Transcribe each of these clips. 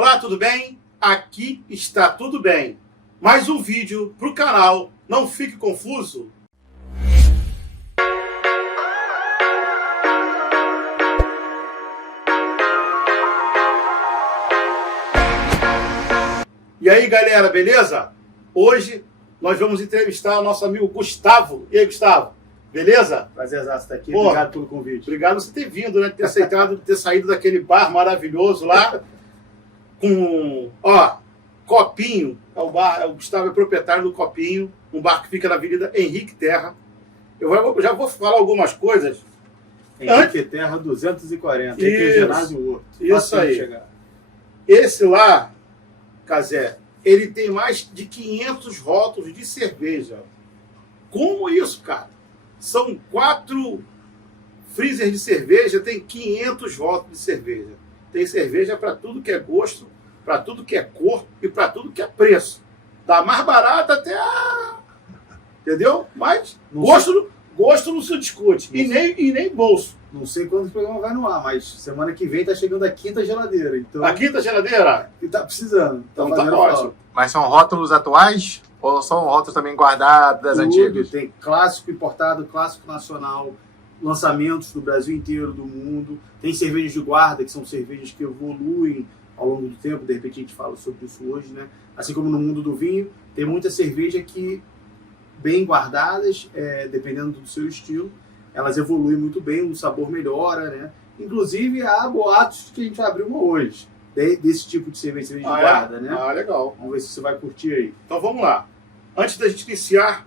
Olá, tudo bem? Aqui está tudo bem. Mais um vídeo para o canal. Não fique confuso. E aí, galera, beleza? Hoje nós vamos entrevistar o nosso amigo Gustavo. E aí, Gustavo? Beleza? Prazerzaço estar aqui. Pô, obrigado pelo convite. Obrigado por você ter vindo, né? Ter aceitado, ter saído daquele bar maravilhoso lá com, Copinho. O Gustavo é proprietário do Copinho, um bar que fica na Avenida Henrique Terra. Eu já vou falar algumas coisas. Henrique Terra 240, entre o ginásio e o outro. Isso aí. Esse lá, Cazé, ele tem mais de 500 rótulos de cerveja. Como isso, cara? São 4 freezer de cerveja, tem 500 rótulos de cerveja. Tem cerveja para tudo que é gosto, para tudo que é cor e para tudo que é preço. Da mais barata até a... Entendeu? Mas gosto não se discute. E nem bolso. Não sei quando o programa vai no ar, mas semana que vem tá chegando a quinta geladeira. Então, A quinta geladeira? que tá precisando. Então tá ótimo. Falta. Mas são rótulos atuais? Ou são rótulos também guardados das antigas? Tem clássico importado, clássico nacional, lançamentos do Brasil inteiro, do mundo. Tem cervejas de guarda, que são cervejas que evoluem ao longo do tempo. De repente a gente fala sobre isso hoje, né? Assim como no mundo do vinho, tem muita cerveja que, bem guardadas, dependendo do seu estilo, elas evoluem muito bem, o sabor melhora, né? Inclusive há boatos que a gente vai abrir uma hoje. Desse tipo de cerveja de guarda, né? Ah, legal. Vamos ver se você vai curtir aí. Então vamos lá. Antes da gente iniciar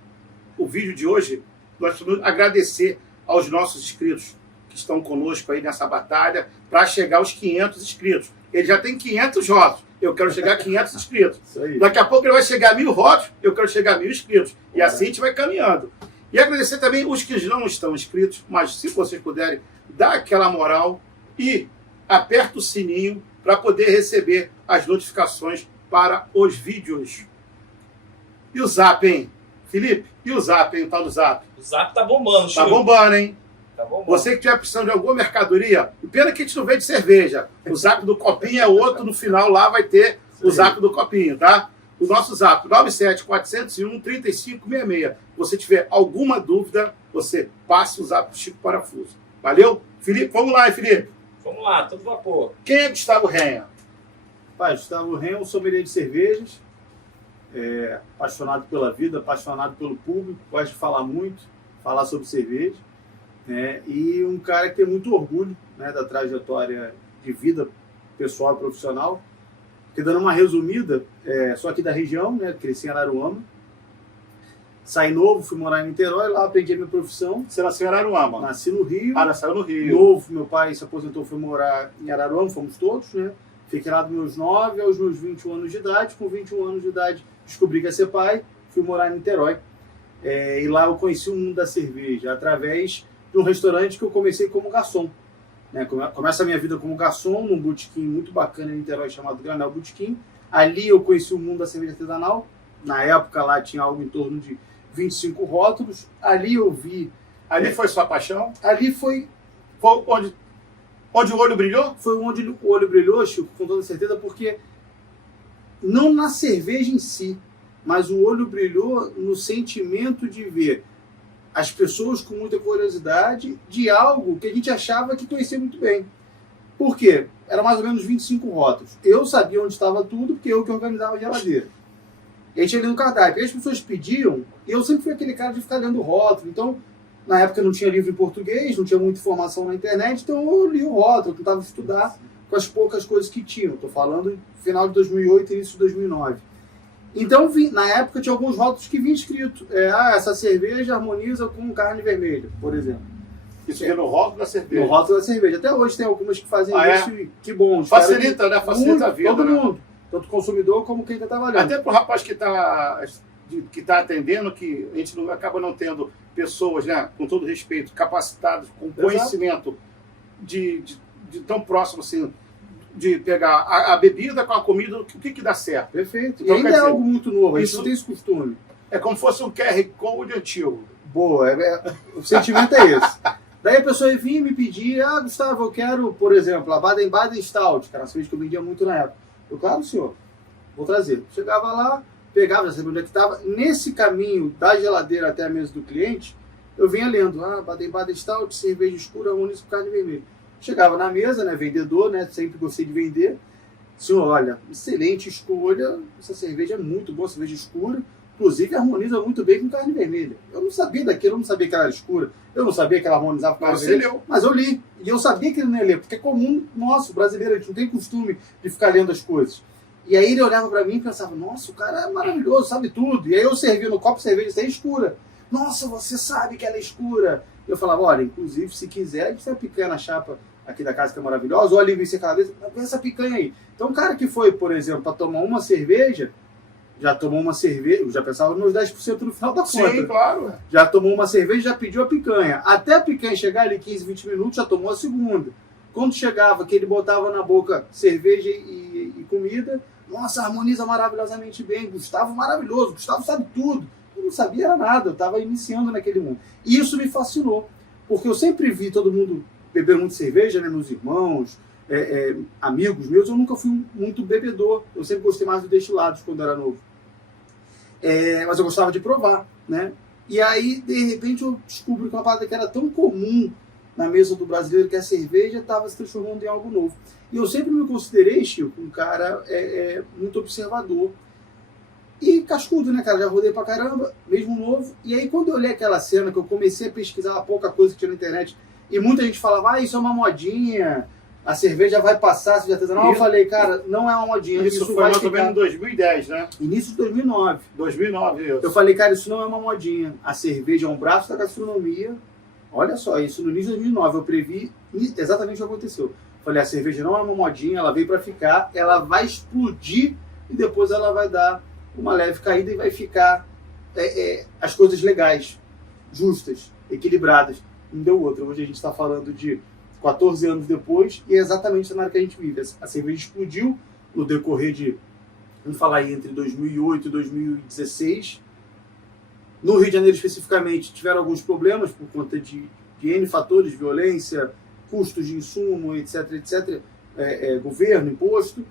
o vídeo de hoje, nós precisamos agradecer aos nossos inscritos que estão conosco aí nessa batalha para chegar aos 500 inscritos. Ele já tem 500 rótulos, eu quero chegar a 500 inscritos. Isso aí. Daqui a pouco ele vai chegar a 1000 rótulos, eu quero chegar a 1000 inscritos. E assim a gente vai caminhando. E agradecer também os que não estão inscritos, mas se vocês puderem, dá aquela moral e aperta o sininho para poder receber as notificações para os vídeos. E o Zap, hein? Felipe, e o Zap, hein? O tal do Zap? O Zap tá bombando, Tá bombando, hein? Tá bombando. Você que estiver precisando de alguma mercadoria, e pena que a gente não vende cerveja. O Zap do Copinho é outro, no final lá vai ter o Zap do Copinho, tá? O nosso Zap, 97401-3566. Você tiver alguma dúvida, você passa o Zap pro Chico Parafuso. Valeu? Felipe, vamos lá, hein, Felipe? Vamos lá, todo vapor. Quem é Gustavo Renha? Pai, Gustavo Renha, um sommelier de cervejas, apaixonado pela vida, apaixonado pelo público, gosta de falar muito, falar sobre cerveja, né? E um cara que tem muito orgulho, né, da trajetória de vida pessoal e profissional. Porque, dando uma resumida, sou aqui da região, né, cresci em Araruama, saí novo, fui morar em Niterói, lá aprendi a minha profissão. Você nasceu em Araruama? Nasci no Rio. Nasceu no Rio. Novo, meu pai se aposentou, foi morar em Araruama, fomos todos, né? Fiquei lá dos meus 9 aos meus 21 anos de idade. Com 21 anos de idade, descobri que ia ser pai, fui morar em Niterói. E lá eu conheci o mundo da cerveja, através de um restaurante que eu comecei como garçom. Né? Começa a minha vida como garçom, num botequim muito bacana em Niterói, chamado Granel Botequim. Ali eu conheci o mundo da cerveja artesanal. Na época lá tinha algo em torno de 25 rótulos. Ali eu vi... Ali foi sua paixão? Ali foi onde o olho brilhou? Foi onde o olho brilhou, Chico, com toda certeza, porque não na cerveja em si, mas o olho brilhou no sentimento de ver as pessoas com muita curiosidade de algo que a gente achava que conhecia muito bem. Por quê? Era mais ou menos 25 rótulos. Eu sabia onde estava tudo, porque eu que organizava a geladeira. E a gente ia lendo o cardápio. E as pessoas pediam, e eu sempre fui aquele cara de ficar lendo o rótulo. Então, na época não tinha livro em português, não tinha muita informação na internet, então eu li o rótulo, tentava estudar com as poucas coisas que tinham. Estou falando final de 2008, início de 2009. Então, na época, tinha alguns rótulos que vinha escrito, essa cerveja harmoniza com carne vermelha, por exemplo. Isso é no rótulo da cerveja? No rótulo da cerveja. Até hoje tem algumas que fazem isso e que bom. Facilita, né? Facilita a vida. Todo né? mundo. Tanto o consumidor como quem está trabalhando. Até para o rapaz que está atendendo, que a gente acaba não tendo pessoas, né, com todo respeito, capacitadas, com conhecimento de tão próximo assim, de pegar a bebida com a comida, o que dá certo. Perfeito. Então, e ainda é algo muito novo, a gente isso não tem esse costume. É como se fosse um QR Code antigo. Boa, o sentimento é esse. Daí a pessoa vinha me pedir, Gustavo, eu quero, por exemplo, a Baden-Baden Stout, que era uma cerveja que eu vendia muito na época. Eu, claro, senhor, vou trazer. Chegava lá, pegava, já sabia onde é que estava. Nesse caminho da geladeira até a mesa do cliente, eu vinha lendo, Baden-Baden Stout, cerveja escura, harmoniza com carne vermelha. Chegava na mesa, né, vendedor, né, sempre gostei de vender. Senhor, olha, excelente escolha, essa cerveja é muito boa, cerveja escura, inclusive harmoniza muito bem com carne vermelha. Eu não sabia daquilo, eu não sabia que ela era escura, eu não sabia que ela harmonizava com carne vermelha, mas eu li, e eu sabia que ele não ia ler, porque é comum, nosso, brasileiro, a gente não tem costume de ficar lendo as coisas. E aí ele olhava pra mim e pensava, nossa, o cara é maravilhoso, sabe tudo. E aí eu servia no copo de cerveja, isso é escura. Nossa, você sabe que ela é escura. Eu falava, olha, inclusive, se quiser, a gente tem a picanha na chapa aqui da casa que é maravilhosa, ou a linguiça calabresa, põe essa picanha aí. Então o cara que foi, por exemplo, para tomar uma cerveja, já tomou uma cerveja, já pensava nos 10% no final da conta. Sim, claro. Já tomou uma cerveja, já pediu a picanha. Até a picanha chegar ali 15, 20 minutos, já tomou a segunda. Quando chegava, que ele botava na boca cerveja e comida, nossa, harmoniza maravilhosamente bem. Gustavo maravilhoso, Gustavo sabe tudo. Eu não sabia era nada, eu estava iniciando naquele mundo. E isso me fascinou, porque eu sempre vi todo mundo beber muito cerveja, né, meus irmãos, amigos meus. Eu nunca fui muito bebedor, eu sempre gostei mais dos destilados quando era novo. Mas eu gostava de provar, né? E aí, de repente, eu descobri que uma parada que era tão comum na mesa do brasileiro, que a cerveja estava se transformando em algo novo. E eu sempre me considerei, Chico, um cara muito observador. E cascudo, né, cara? Já rodei pra caramba, mesmo novo. E aí, quando eu olhei aquela cena, que eu comecei a pesquisar a pouca coisa que tinha na internet, e muita gente falava, isso é uma modinha, a cerveja vai passar, cerveja artesanal. Eu falei, cara, não é uma modinha. Isso foi mais ou menos em 2010, né? Início de 2009. 2009, isso. Eu falei, cara, isso não é uma modinha. A cerveja é um braço da gastronomia. Olha só, isso no início de 2009. Eu previ exatamente o que aconteceu. Falei, a cerveja não é uma modinha, ela veio para ficar, ela vai explodir e depois ela vai dar uma leve caída e vai ficar as coisas legais, justas, equilibradas. Não deu outra. Hoje a gente está falando de 14 anos depois e é exatamente o cenário que a gente vive. A cerveja explodiu no decorrer de, vamos falar aí, entre 2008 e 2016. No Rio de Janeiro, especificamente, tiveram alguns problemas por conta de N fatores, violência, custos de insumo, etc, etc, governo, imposto.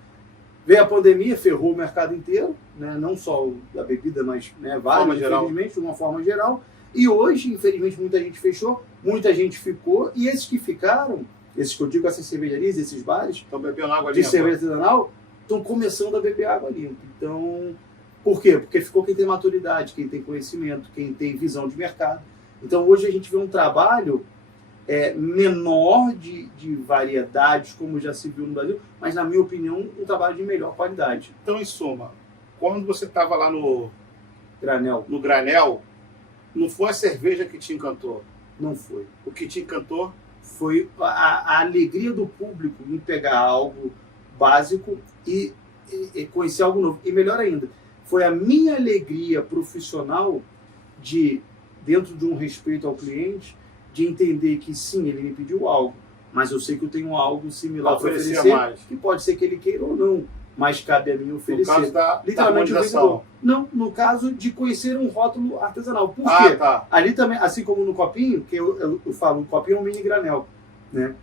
Veio a pandemia, ferrou o mercado inteiro, né? Não só o da bebida, mas vários, infelizmente, de uma forma geral. E hoje, infelizmente, muita gente fechou, muita gente ficou, e esses que ficaram, esses que eu digo, essas cervejarias, esses bares, estão bebendo água de cerveja artesanal, estão começando a beber água limpa. Então, por quê? Porque ficou quem tem maturidade, quem tem conhecimento, quem tem visão de mercado. Então, hoje a gente vê um trabalho menor de variedades, como já se viu no Brasil, mas, na minha opinião, um trabalho de melhor qualidade. Então, em suma, quando você estava lá no Granel, não foi a cerveja que te encantou? Não foi. O que te encantou? Foi a alegria do público em pegar algo básico e conhecer algo novo. E melhor ainda, foi a minha alegria profissional de, dentro de um respeito ao cliente, de entender que sim, ele me pediu algo, mas eu sei que eu tenho algo similar para oferecer, mais. Que pode ser que ele queira ou não, mas cabe a mim oferecer. No caso da literalmente harmonização. Não, no caso de conhecer um rótulo artesanal. Por quê? Ah, tá. Ali também, assim como no copinho, que eu falo, o copinho é um mini granel, né?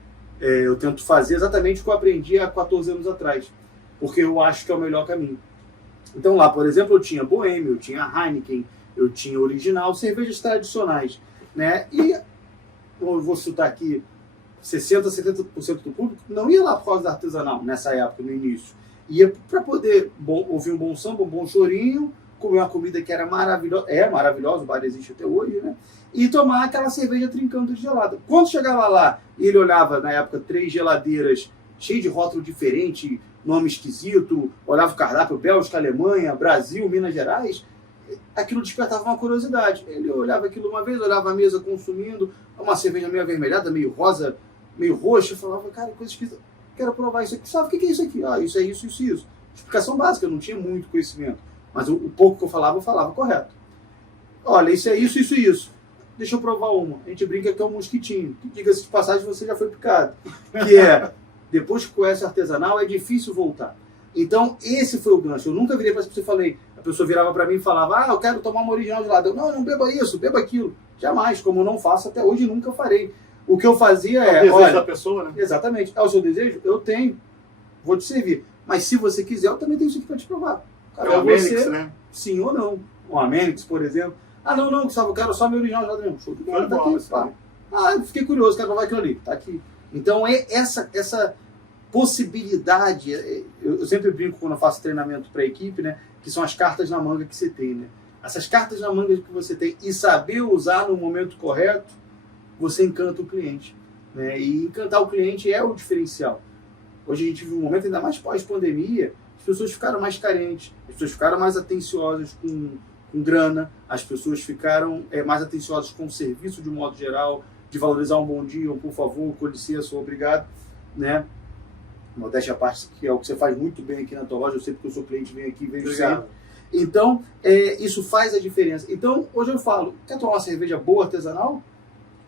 Eu tento fazer exatamente o que eu aprendi há 14 anos atrás, porque eu acho que é o melhor caminho. Então lá, por exemplo, eu tinha Boêmio, eu tinha Heineken, eu tinha Original, cervejas tradicionais, né? E eu vou chutar aqui, 60%, 70% do público não ia lá por causa da artesanal, nessa época, no início. Ia para poder ouvir um bom samba, um bom chorinho, comer uma comida que era maravilhosa, o bar existe até hoje, né? E tomar aquela cerveja trincando de gelada. Quando chegava lá e ele olhava, na época, 3 geladeiras cheias de rótulo diferente, nome esquisito, olhava o cardápio, Bélgica, Alemanha, Brasil, Minas Gerais, aquilo despertava uma curiosidade. Ele olhava aquilo uma vez, olhava a mesa consumindo, uma cerveja meio avermelhada, meio rosa, meio roxa, e falava, cara, coisa esquisita, quero provar isso aqui. Sabe o que é isso aqui? Ah, isso é isso, isso e isso. Explicação básica, eu não tinha muito conhecimento. Mas o pouco que eu falava correto. Olha, isso é isso, isso e isso. Deixa eu provar uma. A gente brinca que é um mosquitinho. Diga-se de passagem, você já foi picado. Que depois que conhece artesanal, é difícil voltar. Então, esse foi o gancho. Eu nunca virei para você e falei, a pessoa virava para mim e falava, eu quero tomar uma original de lado. Eu, não beba isso, beba aquilo. Jamais, como eu não faço até hoje, nunca farei. O que eu fazia o desejo da pessoa, né? Exatamente. É o seu desejo? Eu tenho. Vou te servir. Mas se você quiser, eu também tenho isso aqui para te provar. Cara, É o você, Amenix, né? sim ou não. Um Amenix, por exemplo. Ah, não, Gustavo, eu quero só meu original já mesmo. Show de bola, Show de tá bola, aqui, sim. pá. Ah, eu fiquei curioso, quero provar aquilo ali. Tá aqui. Então, essa possibilidade, eu sempre brinco quando eu faço treinamento para a equipe, né? Que são as cartas na manga que você tem, né? Essas cartas na manga que você tem e saber usar no momento correto, você encanta o cliente, né? E encantar o cliente é o diferencial. Hoje a gente vive um momento, ainda mais pós-pandemia, as pessoas ficaram mais carentes, as pessoas ficaram mais atenciosas com grana, as pessoas ficaram mais atenciosas com o serviço de um modo geral, de valorizar um bom dia, um por favor, com licença, obrigado, né? Modéstia à parte, que é o que você faz muito bem aqui na tua loja, eu sei porque eu sou cliente, venho aqui, vejo sempre. Então, isso faz a diferença. Então, hoje eu falo, quer tomar uma cerveja boa, artesanal?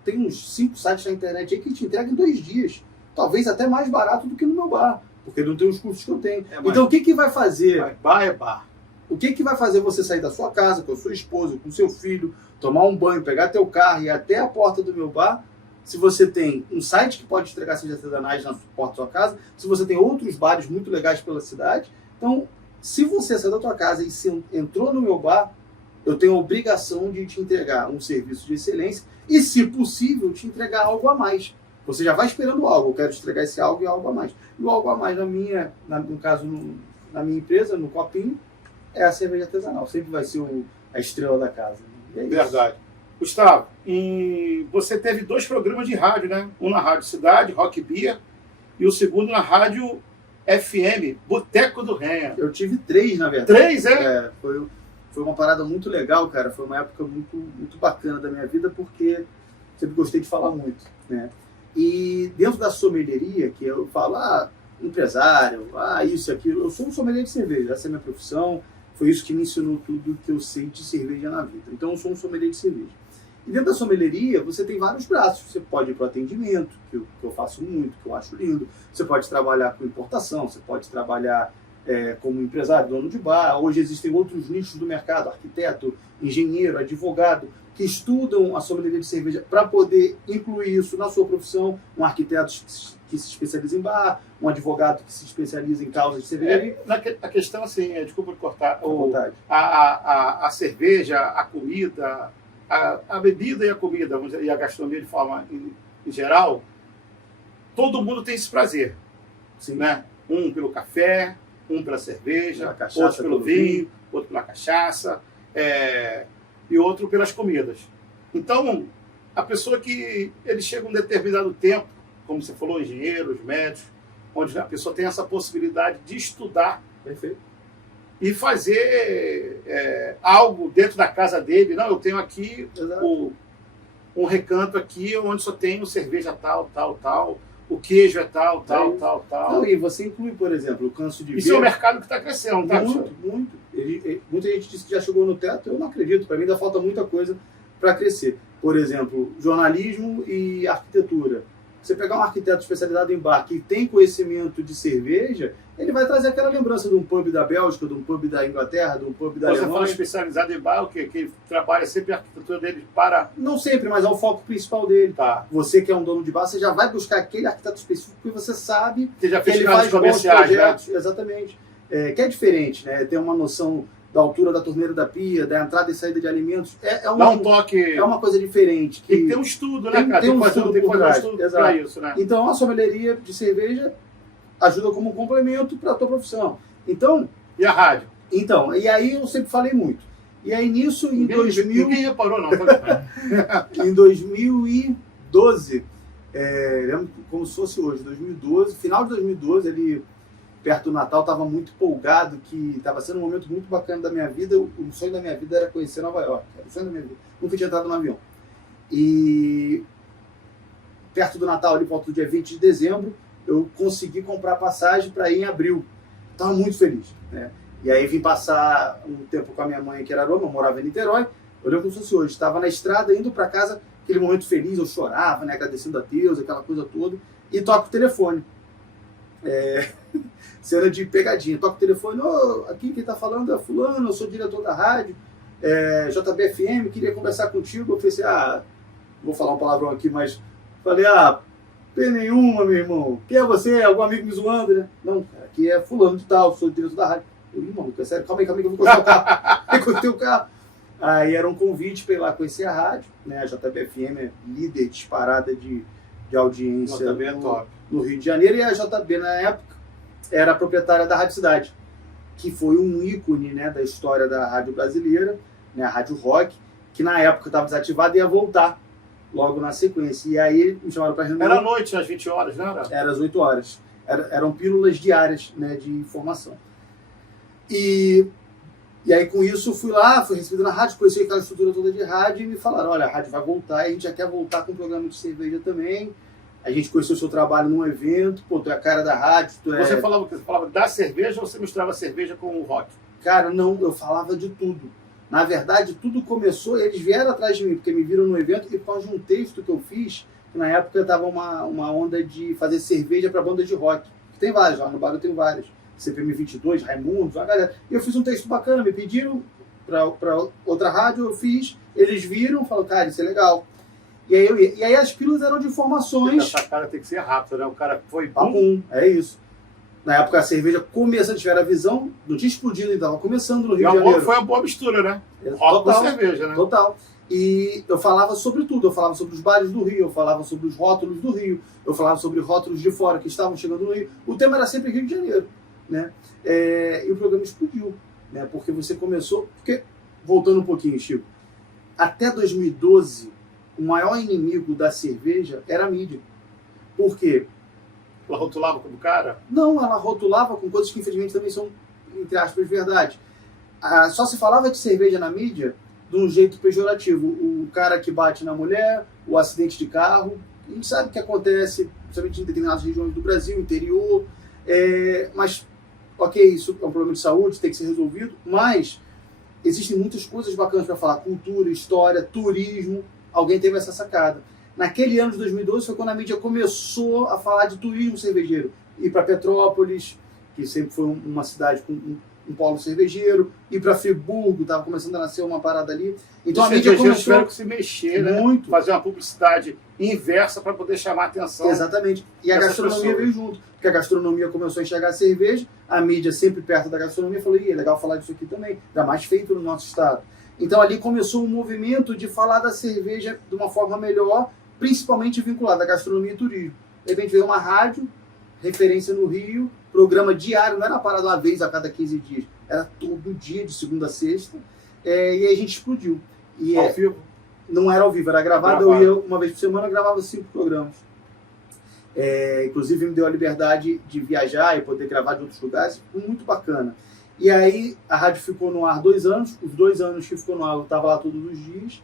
Tem uns 5 sites na internet aí que te entregam em 2 dias. Talvez até mais barato do que no meu bar, porque não tem os custos que eu tenho. Então, o que vai fazer? Bar é bar. O que vai fazer você sair da sua casa, com a sua esposa, com o seu filho, tomar um banho, pegar teu carro e ir até a porta do meu bar, se você tem um site que pode entregar cervejas artesanais na porta da sua casa, se você tem outros bares muito legais pela cidade. Então, se você saiu da tua casa e se entrou no meu bar, eu tenho a obrigação de te entregar um serviço de excelência e, se possível, te entregar algo a mais. Você já vai esperando algo, eu quero te entregar esse algo e algo a mais. E o algo a mais, no caso, na minha empresa, no Copinho, é a cerveja artesanal. Sempre vai ser a estrela da casa. E é isso. Verdade. Gustavo, você teve 2 programas de rádio, né? Um na Rádio Cidade, Rock Beer, e o segundo na Rádio FM, Boteco do Renha. Eu tive 3, na verdade. 3, é? Foi uma parada muito legal, cara. Foi uma época muito, muito bacana da minha vida, porque sempre gostei de falar muito, né? E dentro da sommelieria, que eu falo, empresário, isso e aquilo, eu sou um sommelier de cerveja, essa é a minha profissão, foi isso que me ensinou tudo que eu sei de cerveja na vida. Então eu sou um sommelier de cerveja. E dentro da sommelieria, você tem vários braços. Você pode ir para o atendimento, que eu faço muito, que eu acho lindo. Você pode trabalhar com importação, você pode trabalhar como empresário, dono de bar. Hoje existem outros nichos do mercado, arquiteto, engenheiro, advogado, que estudam a sommelier de cerveja para poder incluir isso na sua profissão. Um arquiteto que se especializa em bar, um advogado que se especializa em causas de cerveja. A questão, assim, desculpa cortar, vontade. A cerveja, a comida, a bebida e a comida, vamos dizer, e a gastronomia de forma em geral, todo mundo tem esse prazer. Sim. Né? Um pelo café, um pela cerveja, cachaça, outro pelo vinho, outro pela cachaça, e outro pelas comidas. Então, a pessoa que ele chega a um determinado tempo, como você falou, engenheiros, médicos, onde a pessoa tem essa possibilidade de estudar. Perfeito. E fazer algo dentro da casa dele. Não, eu tenho aqui um recanto aqui onde só tenho cerveja tal, o queijo é tal. Não, e você inclui, por exemplo, o canso de ver... Isso é um mercado que está crescendo, tá? Muito. Muita gente disse que já chegou no teto, eu não acredito. Para mim ainda falta muita coisa para crescer. Por exemplo, jornalismo e arquitetura. Você pegar um arquiteto especializado em bar que tem conhecimento de cerveja, ele vai trazer aquela lembrança de um pub da Bélgica, de um pub da Inglaterra, de um pub da Alemanha. Você fala especializado em bar, o quê? Que ele trabalha sempre a arquitetura dele para... Não sempre, mas é o foco principal dele. Tá. Você que é um dono de bar, você já vai buscar aquele arquiteto específico porque você sabe que já fez ele faz comerciais, projetos. Né? Exatamente. Que é diferente, né? Tem uma noção da altura da torneira da pia, da entrada e saída de alimentos. Dá um toque... É uma coisa diferente. Tem que ter um estudo, né, cara? Tem um estudo para isso, né? Então, a sommelieria de cerveja ajuda como um complemento para a tua profissão. Então... E a rádio? Então, e aí eu sempre falei muito. E aí nisso, em 2000... Ninguém reparou, não. Em 2012, lembro como se fosse hoje, 2012, final de 2012, ali perto do Natal, estava muito empolgado, que estava sendo um momento muito bacana da minha vida. O sonho da minha vida era conhecer Nova York. Era o sonho da minha vida. Nunca tinha entrado no avião. E perto do Natal, ali por volta do dia 20 de dezembro, eu consegui comprar passagem para ir em abril. Estava muito feliz, né? E aí vim passar um tempo com a minha mãe, que era Roma, eu morava em Niterói. Eu lembro como se fosse hoje. Estava na estrada, indo para casa, aquele momento feliz, eu chorava, né, agradecendo a Deus, aquela coisa toda. E toco o telefone. Cena de pegadinha. Toco o telefone, aqui quem está falando é fulano, eu sou diretor da rádio, JBFM, queria conversar contigo. Eu pensei, vou falar um palavrão aqui, mas falei, tem nenhuma, meu irmão. Quem é você? Algum amigo me zoando, né? Não, cara, aqui é fulano de tal, sou o diretor da rádio. Eu, irmão, é sério, calma aí que eu vou encostar o carro. Encostei o carro. Aí era um convite para ir lá conhecer a rádio, né? A JBFM é líder disparada de audiência JB é top. no Rio de Janeiro, e a JB, na época, era a proprietária da Rádio Cidade, que foi um ícone, né, da história da rádio brasileira, né, a Rádio Rock, que na época estava desativada e ia voltar logo na sequência. E aí me chamaram para reunião. Era à noite, às 20 horas, não era? Era às 8 horas. Eram pílulas diárias, né, de informação. E aí, com isso, fui lá, fui recebido na rádio, conheci aquela estrutura toda de rádio e me falaram, olha, a rádio vai voltar, e a gente já quer voltar com um programa de cerveja também. A gente conheceu o seu trabalho num evento, pô, tu é a cara da rádio, tu é... Você falava o quê? Você falava da cerveja ou você misturava cerveja com o rock? Cara, não, eu falava de tudo. Na verdade, tudo começou, eles vieram atrás de mim, porque me viram no evento, e por causa de um texto que eu fiz, que na época estava uma onda de fazer cerveja para banda de rock. Tem várias, lá no bar eu tenho várias. CPM 22, Raimundo, uma galera. E eu fiz um texto bacana, me pediram para outra rádio, eu fiz, eles viram, falaram, cara, isso é legal. E aí, e aí as pílulas eram de informações. Essa cara tem que ser rápido, né? O cara foi Papum, é isso. Na época a cerveja começando, tiveram a visão, não tinha explodido, estava começando no Rio de Janeiro. Foi uma boa mistura, né? Rock Total, com cerveja, né? Total. E eu falava sobre tudo, eu falava sobre os bares do Rio, eu falava sobre os rótulos do Rio, eu falava sobre rótulos de fora que estavam chegando no Rio. O tema era sempre Rio de Janeiro, né? E o programa explodiu, né? Porque você começou... Porque, voltando um pouquinho, Chico, até 2012, o maior inimigo da cerveja era a mídia. Por quê? Ela rotulava como cara? Não, ela rotulava com coisas que infelizmente também são, entre aspas, verdade. Só se falava de cerveja na mídia de um jeito pejorativo. O cara que bate na mulher, o acidente de carro. A gente sabe o que acontece, principalmente em determinadas regiões do Brasil, interior. Mas, ok, isso é um problema de saúde, tem que ser resolvido. Mas existem muitas coisas bacanas para falar. Cultura, história, turismo. Alguém teve essa sacada. Naquele ano de 2012 foi quando a mídia começou a falar de turismo cervejeiro. Ir para Petrópolis, que sempre foi uma cidade com um polo cervejeiro, ir para Friburgo, estava começando a nascer uma parada ali. Então a mídia começou... tiveram que se mexer, né? Muito. Fazer uma publicidade inversa para poder chamar a atenção. Exatamente. E a gastronomia veio junto. Porque a gastronomia começou a enxergar a cerveja, a mídia sempre perto da gastronomia falou, é legal falar disso aqui também, ainda mais feito no nosso estado. Então ali começou um movimento de falar da cerveja de uma forma melhor, principalmente vinculada à gastronomia e turismo. De repente veio uma rádio, referência no Rio, programa diário, não era parado uma vez a cada 15 dias, era todo dia, de segunda a sexta, e aí a gente explodiu. E, ao vivo? Não era ao vivo, era gravado, eu ia uma vez por semana, eu gravava 5 programas. Inclusive me deu a liberdade de viajar e poder gravar de outros lugares, foi muito bacana. E aí a rádio ficou no ar 2 anos, os 2 anos que ficou no ar eu estava lá todos os dias.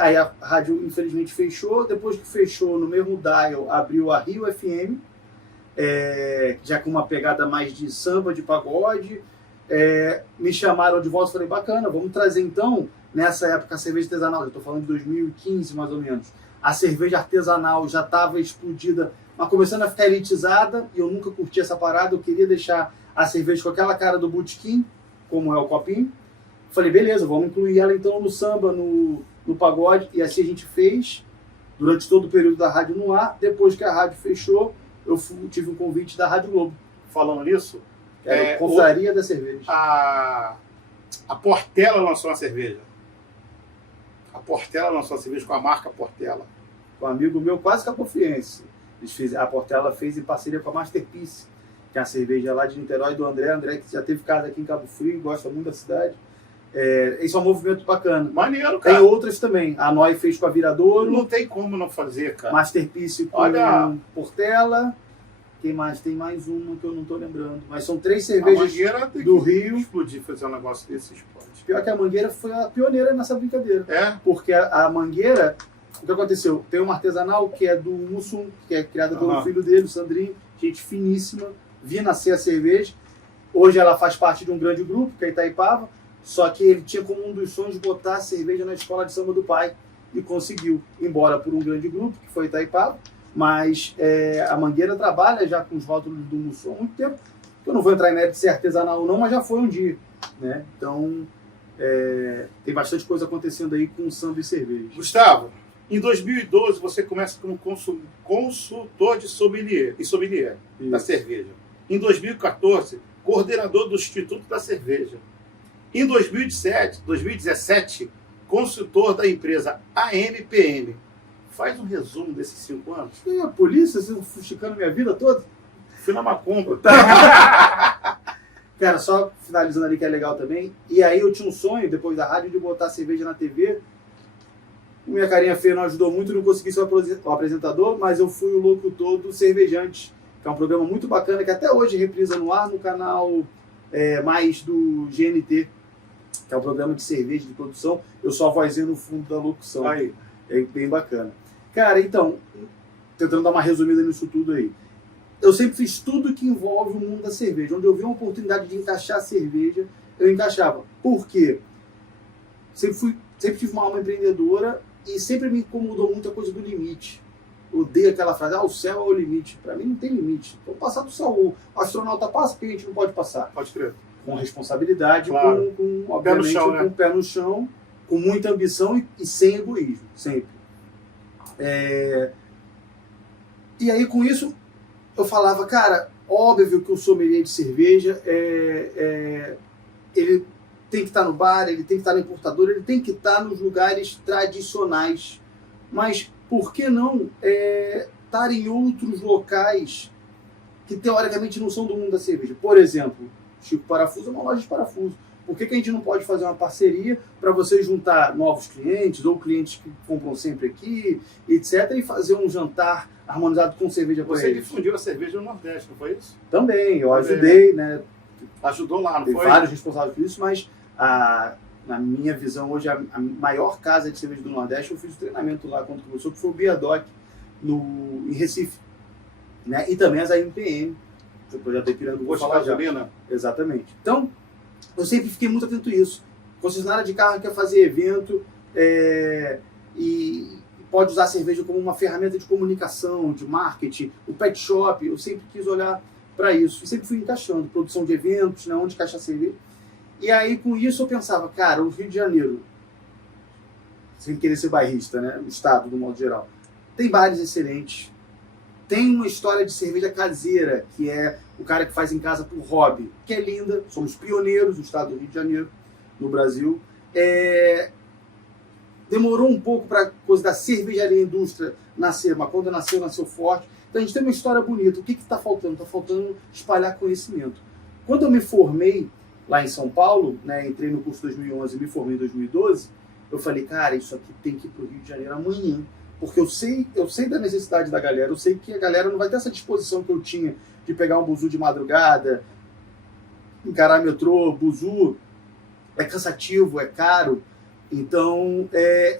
Aí a rádio infelizmente fechou, depois que fechou no mesmo dial abriu a Rio FM, já com uma pegada mais de samba, de pagode. Me chamaram de volta, falei, bacana, vamos trazer então, nessa época a cerveja artesanal, eu estou falando de 2015 mais ou menos, a cerveja artesanal já estava explodida, mas começando a ficar elitizada, e eu nunca curti essa parada, eu queria deixar a cerveja com aquela cara do botequim, como é o copinho. Falei, beleza, vamos incluir ela então no samba, no pagode, e assim a gente fez, durante todo o período da rádio no ar. Depois que a rádio fechou, eu tive um convite da Rádio Globo. Falando nisso, Confraria da Cerveja. A Portela lançou uma cerveja. A Portela lançou uma cerveja com a marca Portela. Com um amigo meu, quase capofiense. A Portela fez em parceria com a Masterpiece, que é a cerveja lá de Niterói, do André que já teve casa aqui em Cabo Frio, gosta muito da cidade. Esse é um movimento bacana. Maneiro, cara. Tem outras também. A Noi fez com a Viradouro. Não tem como não fazer, cara. Masterpiece com Portela. Quem mais? Tem mais uma que eu não estou lembrando. Mas são 3 cervejas do Rio. Explodir, fazer um negócio desse explode. Pior que a Mangueira foi a pioneira nessa brincadeira. Porque a Mangueira, o que aconteceu? Tem uma artesanal que é do Mussum, que é criada pelo filho dele, o Sandrinho. Gente finíssima. Vi nascer a cerveja. Hoje ela faz parte de um grande grupo, que é Itaipava. Só que ele tinha como um dos sonhos botar a cerveja na escola de samba do pai. E conseguiu, embora por um grande grupo, que foi Itaipava. Mas a Mangueira trabalha já com os rótulos do Mussum há muito tempo. Eu não vou entrar em mérito de ser artesanal ou não, mas já foi um dia. Né? Então, tem bastante coisa acontecendo aí com samba e cerveja. Gustavo, em 2012 você começa como consultor de sommelier da cerveja. Em 2014, coordenador do Instituto da Cerveja. Em 2017, consultor da empresa AMPM. Faz um resumo desses 5 anos. E a polícia, você fusticando minha vida toda? Fui na macumba. Cara, só finalizando ali que é legal também. E aí eu tinha um sonho, depois da rádio, de botar cerveja na TV. Minha carinha feia não ajudou muito, não consegui ser o apresentador, mas eu fui o locutor do Cervejantes, que é um programa muito bacana, que até hoje reprisa no ar no canal mais do GNT, que é um programa de cerveja de produção. Eu sou a vozinha no fundo da locução. Aí. É bem bacana. Cara, então, tentando dar uma resumida nisso tudo aí. Eu sempre fiz tudo que envolve o mundo da cerveja. Onde eu vi uma oportunidade de encaixar a cerveja, eu encaixava. Por quê? Sempre tive uma alma empreendedora e sempre me incomodou muito a coisa do limite. Eu odeio aquela frase, o céu é o limite. Para mim não tem limite. Então passar do céu, o astronauta passa, porque a gente não pode passar. Pode crer. Com responsabilidade, Claro. obviamente, Pé no chão, né? com o pé no chão, com muita ambição e sem egoísmo, sempre. E aí, com isso, eu falava, cara, óbvio que o sommelier de cerveja, ele tem que estar no bar, ele tem que estar no importador, ele tem que estar nos lugares tradicionais. Mas por que não estar em outros locais que, teoricamente, não são do mundo da cerveja? Por exemplo, Chico Parafuso é uma loja de parafuso. Por que a gente não pode fazer uma parceria para você juntar novos clientes ou clientes que compram sempre aqui, etc., e fazer um jantar harmonizado com cerveja para Você eles? difundiu a cerveja no Nordeste, não foi isso? Também, eu ajudei, né? Ajudou lá, não Tem foi? vários responsáveis por isso, mas na minha visão hoje, a maior casa de cerveja do Nordeste, eu fiz o treinamento lá quando começou, que foi o Biadoc, em Recife. Né? E também as AMPM, o projeto da Ipiranga, vou Posto de falar já. gasolina. Exatamente. Então, eu sempre fiquei muito atento a isso. Concessionária de carro quer fazer evento e pode usar a cerveja como uma ferramenta de comunicação, de marketing. O pet shop, eu sempre quis olhar para isso. E sempre fui encaixando. Produção de eventos, né, onde encaixar cerveja. E aí, com isso, eu pensava, cara, o Rio de Janeiro, sem querer ser bairrista, né, o estado, do modo geral, tem bares excelentes. Tem uma história de cerveja caseira, que é o cara que faz em casa por hobby, que é linda. Somos pioneiros do estado do Rio de Janeiro, no Brasil. Demorou um pouco para a coisa da cervejaria indústria nascer, mas quando nasceu, nasceu forte. Então a gente tem uma história bonita. O que está faltando? Está faltando espalhar conhecimento. Quando eu me formei lá em São Paulo, né, entrei no curso 2011 e me formei em 2012, eu falei, cara, isso aqui tem que ir para o Rio de Janeiro amanhã. Porque eu sei da necessidade da galera, eu sei que a galera não vai ter essa disposição que eu tinha de pegar um buzu de madrugada, encarar metrô, buzu, é cansativo, é caro, então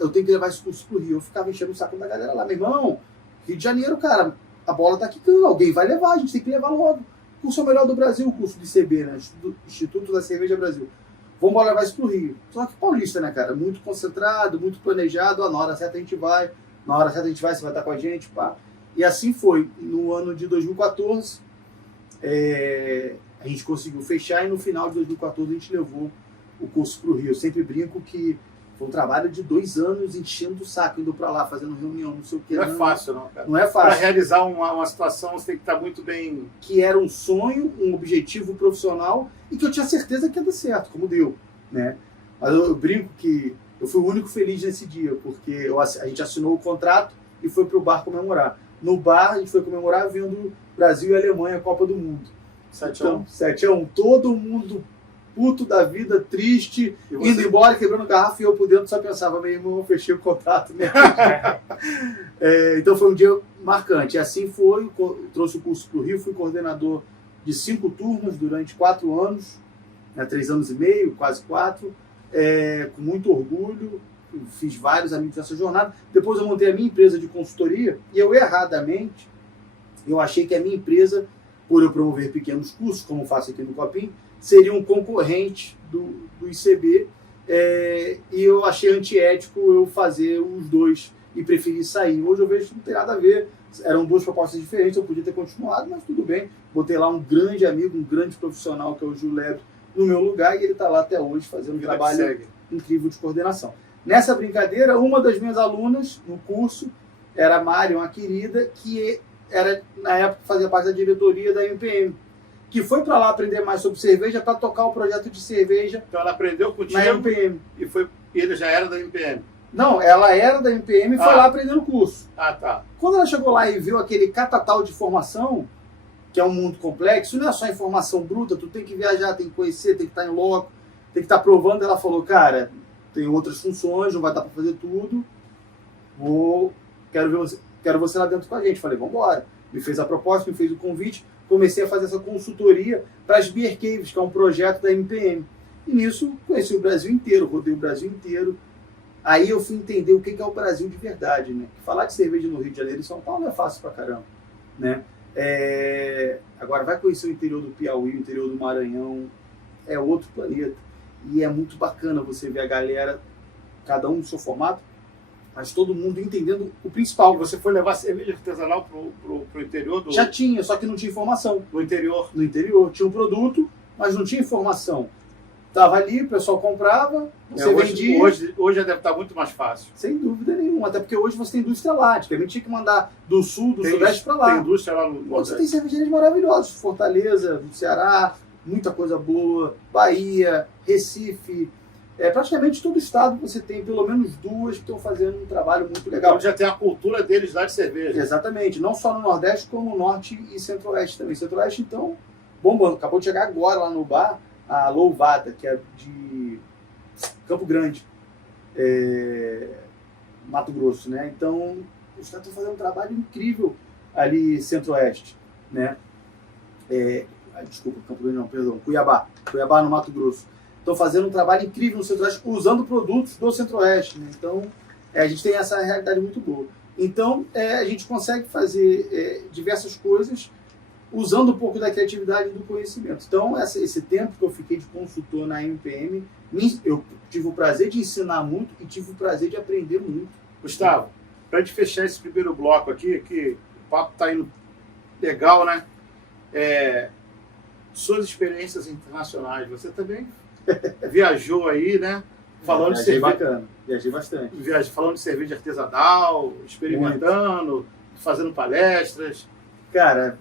eu tenho que levar esse curso pro Rio. Eu ficava enchendo o saco da galera lá, meu irmão, Rio de Janeiro, cara, a bola tá quicando, alguém vai levar, a gente tem que levar logo. O curso é o melhor do Brasil, o curso de ICB, né? Instituto da Cerveja Brasil. Vamos levar isso pro Rio. Só que paulista, né, cara? Muito concentrado, muito planejado, na hora certa a gente vai. Na hora certa a gente vai, você vai estar com a gente, pá. E assim foi. No ano de 2014, a gente conseguiu fechar e no final de 2014 a gente levou o curso para o Rio. Eu sempre brinco que foi um trabalho de 2 anos enchendo o saco, indo para lá, fazendo reunião, não sei o que. Não é fácil, não, cara. Não é Para fácil. realizar uma situação, você tem que estar muito bem... Que era um sonho, um objetivo profissional e que eu tinha certeza que ia dar certo, como deu, né? Mas eu brinco que eu fui o único feliz nesse dia, porque a gente assinou o contrato e foi para o bar comemorar. No bar, a gente foi comemorar vendo Brasil e Alemanha, Copa do Mundo. 7-1. Então, 7-1. Todo mundo puto da vida, triste, E você? indo embora, quebrando garrafa, e eu por dentro só pensava, meu irmão, eu fechei o contrato. Né? Então foi um dia marcante. E assim foi, trouxe o curso para o Rio, fui coordenador de 5 turmas durante 4 anos, né, 3 anos e meio, quase 4, com muito orgulho, fiz vários amigos nessa jornada. Depois eu montei a minha empresa de consultoria e eu erradamente, eu achei que a minha empresa, por eu promover pequenos cursos, como faço aqui no Copim, seria um concorrente do ICB, e eu achei antiético eu fazer os dois e preferi sair. Hoje eu vejo que não tem nada a ver, eram 2 propostas diferentes, eu podia ter continuado, mas tudo bem. Botei lá um grande amigo, um grande profissional, que é o Gil Lebre, no meu lugar, e ele está lá até hoje fazendo um trabalho incrível de coordenação. Nessa brincadeira, uma das minhas alunas no curso era a Mari, uma querida, que era, na época, fazia parte da diretoria da MPM. que foi para lá aprender mais sobre cerveja para tocar o projeto de cerveja Então ela aprendeu contigo na MPM. e ele já era da MPM. Não, ela era da MPM e foi lá aprendendo o curso. Ah, tá. Quando ela chegou lá e viu aquele catatal de informação, que é um mundo complexo, não é só informação bruta, tu tem que viajar, tem que conhecer, tem que estar em loco, tem que estar provando. Ela falou, cara, tem outras funções, não vai dar para fazer tudo, quero você lá dentro com a gente. Falei, vamos embora. Me fez a proposta, me fez o convite, comecei a fazer essa consultoria para as Beer Caves, que é um projeto da MPM. E nisso, conheci o Brasil inteiro, rodei o Brasil inteiro. Aí eu fui entender o que é o Brasil de verdade, né? Falar de cerveja no Rio de Janeiro e São Paulo não é fácil pra caramba, né? Agora, vai conhecer o interior do Piauí, o interior do Maranhão, é outro planeta. E é muito bacana você ver a galera, cada um no seu formato, mas todo mundo entendendo o principal. E você foi levar cerveja artesanal pro interior do... Já tinha, só que não tinha informação. No interior. No interior. Tinha um produto, mas não tinha informação. Estava ali, o pessoal comprava, você vendia. Hoje já deve estar muito mais fácil. Sem dúvida nenhuma, até porque hoje você tem indústria lá. Antigamente tinha que mandar do sul, do sudeste para lá. Tem indústria lá no Você tem cervejarias maravilhosas. Fortaleza, no Ceará, muita coisa boa. Bahia, Recife. Praticamente todo estado você tem pelo menos duas que estão fazendo um trabalho muito legal. Então já tem a cultura deles lá de cerveja. Exatamente. Não só no Nordeste, como no Norte e Centro-Oeste também. Centro-Oeste, então, bombando. Acabou de chegar agora lá no bar a Louvada, que é de Campo Grande, Mato Grosso, né? Então, os caras estão fazendo um trabalho incrível ali Centro-Oeste, né? Desculpa, Campo Grande não, perdão, Cuiabá no Mato Grosso. Estão fazendo um trabalho incrível no Centro-Oeste, usando produtos do Centro-Oeste, né? Então, a gente tem essa realidade muito boa. Então, a gente consegue fazer diversas coisas usando um pouco da criatividade e do conhecimento. Então, esse tempo que eu fiquei de consultor na MPM, eu tive o prazer de ensinar muito e tive o prazer de aprender muito. Gustavo, para gente fechar esse primeiro bloco aqui, que o papo está indo legal, né? Suas experiências internacionais, você também viajou aí, né? Falando de cerveja. Bacana, viajei bastante. Falando de cerveja artesanal, experimentando, fazendo palestras. Cara,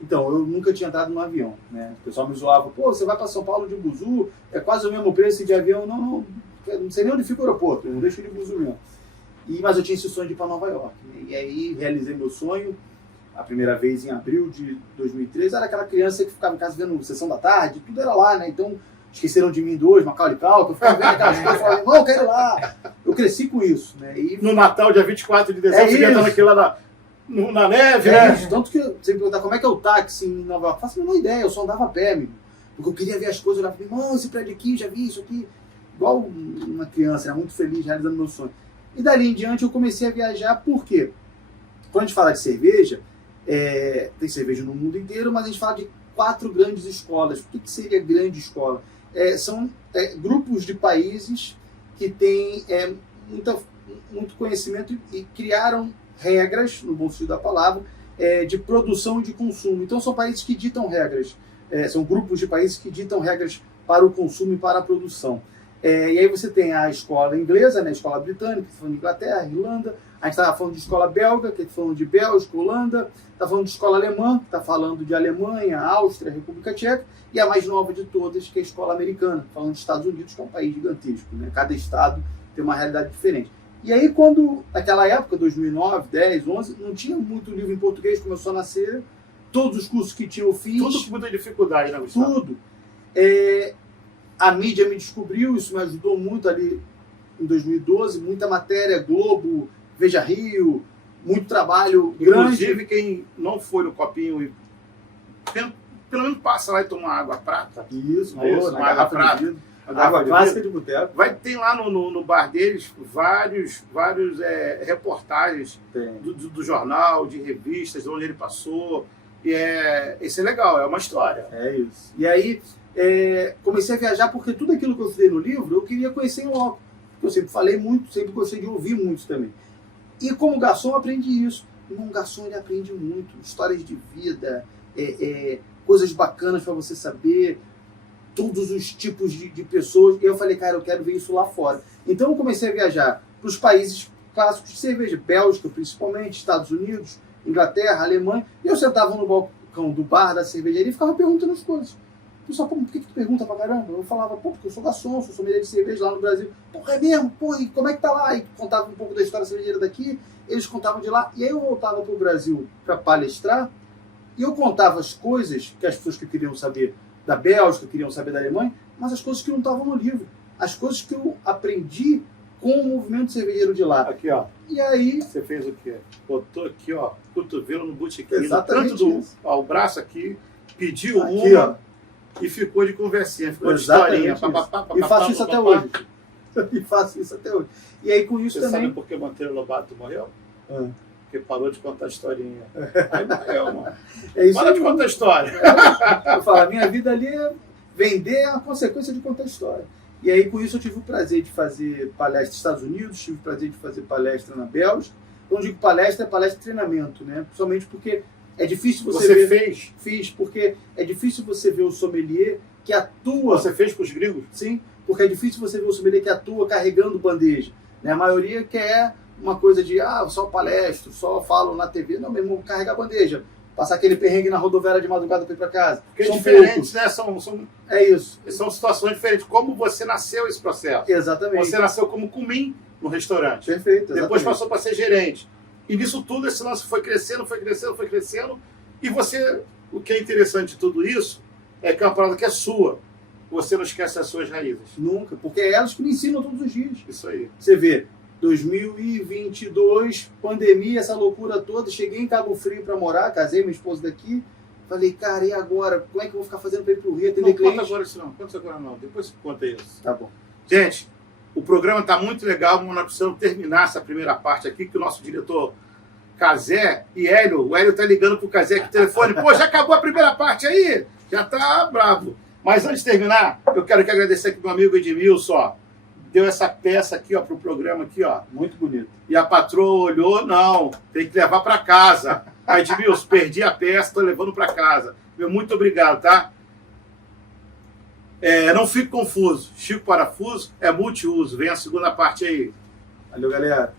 então, eu nunca tinha entrado no avião, né? O pessoal me zoava, pô, você vai para São Paulo de buzu, é quase o mesmo preço de avião. Não sei nem onde fica o aeroporto, eu deixo de buzu mesmo. Mas eu tinha esse sonho de ir para Nova York, né? E aí realizei meu sonho, a primeira vez em abril de 2013, era aquela criança que ficava em casa vendo Sessão da Tarde, tudo era lá, né? Então, Esqueceram de Mim 2, Macaulay Culkin, eu ficava vendo aquelas coisas e falava, irmão, eu quero ir lá. Eu cresci com isso, né? E no Natal, dia 24 de dezembro, você cantando aquilo lá na neve, né? Isso. Tanto que você me perguntar como é que é o táxi em Nova York, faço a menor ideia, eu só andava a pé, meu. Porque eu queria ver as coisas, eu olhava e falei, irmão, esse prédio aqui, já vi isso aqui. Igual uma criança, era muito feliz realizando meu sonho. E dali em diante eu comecei a viajar, por quê? Quando a gente fala de cerveja, tem cerveja no mundo inteiro, mas a gente fala de 4 grandes escolas. O que seria grande escola? São grupos de países que têm muito conhecimento e criaram regras, no bom sentido da palavra, de produção e de consumo. Então são países que ditam regras, são grupos de países que ditam regras para o consumo e para a produção. E aí você tem a escola inglesa, né, a escola britânica, que está falando de Inglaterra, Irlanda. A gente está falando de escola belga, que está falando de Bélgica, Holanda. Está falando de escola alemã, que está falando de Alemanha, Áustria, República Tcheca. E a mais nova de todas, que é a escola americana, falando dos Estados Unidos, que é um país gigantesco, né? Cada estado tem uma realidade diferente. E aí, quando, naquela época, 2009, 10, 11, não tinha muito livro em português, começou a nascer. Todos os cursos que tinha eu fiz. Tudo com muita dificuldade, né, Gustavo? Tudo. A mídia me descobriu, isso me ajudou muito ali em 2012, muita matéria, Globo, Veja Rio, muito trabalho grande. Inclusive, quem não foi no Copinho e pelo menos passa lá e toma uma água prata. Isso, uma água prata. Água clássica de boteco. Tem lá no bar deles vários reportagens do jornal, de revistas, de onde ele passou. E isso é legal, é uma história. É isso. E aí, comecei a viajar porque tudo aquilo que eu estudei no livro, eu queria conhecer em loco. Eu sempre falei muito, sempre gostei de ouvir muito também. E como garçom, eu aprendi isso. Um garçom, ele aprende muito. Histórias de vida, coisas bacanas para você saber, todos os tipos de pessoas. E eu falei, cara, eu quero ver isso lá fora. Então eu comecei a viajar para os países clássicos de cerveja, Bélgica principalmente, Estados Unidos, Inglaterra, Alemanha. E eu sentava no balcão, balcão do bar da cervejaria e ficava perguntando as coisas. O pessoal, pô, por que tu pergunta pra caramba? Eu falava, pô, porque eu sou garçom, sou sommelier de cerveja lá no Brasil. Porra, é mesmo? Pô, e como é que tá lá? E contava um pouco da história cervejeira daqui, eles contavam de lá. E aí eu voltava pro Brasil para palestrar e eu contava as coisas que as pessoas que queriam saber da Bélgica, queriam saber da Alemanha, mas as coisas que não estavam no livro. As coisas que eu aprendi com o movimento cervejeiro de lá. Aqui, ó. E aí... Você fez o quê? Botou aqui, ó, cotovelo no botequim, Exatamente no canto do isso. ó, o braço aqui, pediu Aqui, uma ó. e ficou de conversinha, ficou Exatamente de historinha. isso. Papapá, E faço isso até hoje. E faço isso até hoje. E aí com isso Você também... sabe por que o Monteiro Lobato morreu? Ah. Porque parou de contar historinha. Aí morreu, mano. É isso Para aí. de contar história. Eu falo, a minha vida ali é vender é uma consequência de contar história. E aí, com isso, eu tive o prazer de fazer palestra nos Estados Unidos, tive o prazer de fazer palestra na Bélgica. Quando digo palestra, é palestra de treinamento, né? Principalmente porque é difícil Você ver... fez? Porque é difícil você ver o sommelier que atua... Você fez com os gringos? Sim, porque é difícil você ver o sommelier que atua carregando bandeja. Né? A maioria quer uma coisa de, só palestro, só falo na TV. Não, meu irmão, carregar bandeja. Passar aquele perrengue na rodoviária de madrugada para ir para casa. Porque São diferentes, poucos. né? É isso. São situações diferentes. Como você nasceu esse processo? Exatamente. Você nasceu como cumim no restaurante. Perfeito, exatamente. Depois passou para ser gerente. E nisso tudo, esse lance foi crescendo, foi crescendo, foi crescendo. E você, o que é interessante de tudo isso, é que é uma parada que é sua. Você não esquece as suas raízes. Nunca, porque é elas que me ensinam todos os dias. Isso aí. Você vê, 2022, pandemia, essa loucura toda, cheguei em Cabo Frio para morar, casei minha esposa daqui, falei, cara, e agora? Como é que eu vou ficar fazendo para ir pro Rio, atender Não conta cliente? agora isso não. Conta agora não. Depois você conta isso. Tá bom. Gente, o programa está muito legal, mas nós precisamos terminar essa primeira parte aqui, que o nosso diretor Cazé e Hélio, o Hélio está ligando pro Cazé aqui no telefone. Pô, já acabou a primeira parte aí? Já tá bravo. Mas antes de terminar, eu quero agradecer aqui meu amigo Edmilson, ó. Deu essa peça aqui, ó, pro programa aqui, ó. Muito bonito. E a patroa olhou, não, tem que levar para casa. Aí, Edmilson, perdi a peça, tô levando para casa. Meu, muito obrigado, tá? Não fique confuso. Chico Parafuso é multiuso. Vem a segunda parte aí. Valeu, galera.